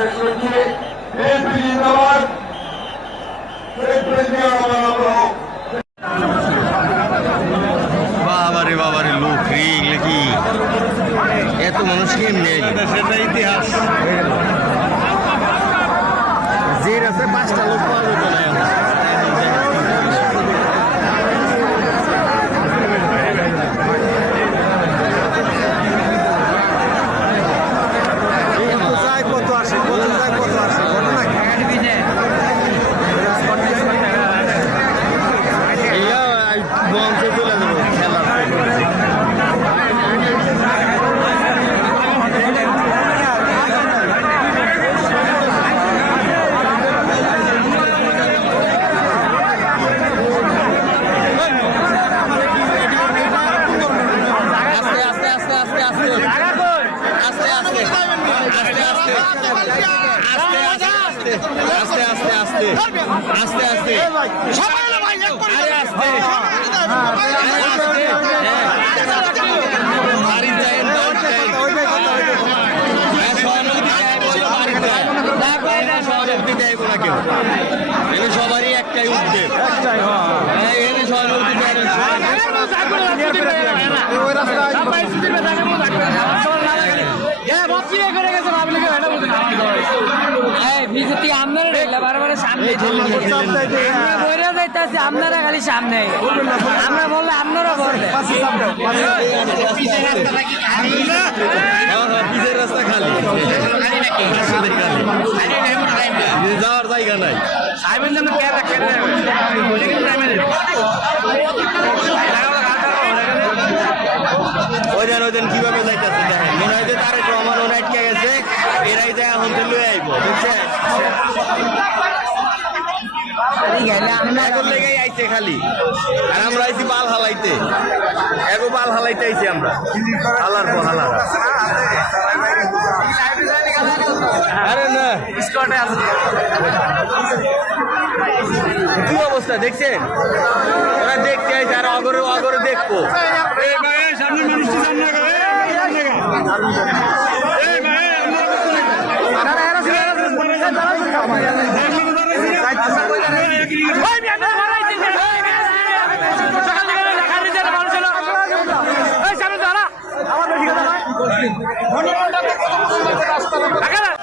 Sheikh Mujib BNP জিন্দাবাদ শেখ মুজিব আমার আল্লাহ বাবারে বাবারে লোক রে এগুলো কি? এত মানুষ কি সেটা ইতিহাস। যে আছে পাঁচটা লোক আস্তে আস্তে আস্তে আস্তে আস্তে আরে আস্তে। আরে আস্তে সবারই একটাই উদ্যোগ বিজেপি আপনারা রইলা বারবার সামনে আমরা বইরা যাইতাছি আপনারা খালি সামনে আমরা বললে আপনারা বললে পিছের রাস্তা খালি যাওয়ার জায়গা নাই সাহেবের জন্য কে রাখেন ওই এখন লেগেই আইছে খালি আর আমরা আইছি বাল হালাইতে এগো বাল হালাইতে আইছি আমরা হালার পর হালার আরে না কি অবস্থা দেখছেন ওরা দেখতে আইছে আর অগরে অগরে দেখব সামনে মানুষটি সামনে। এই ভাই, ¡Agárrala!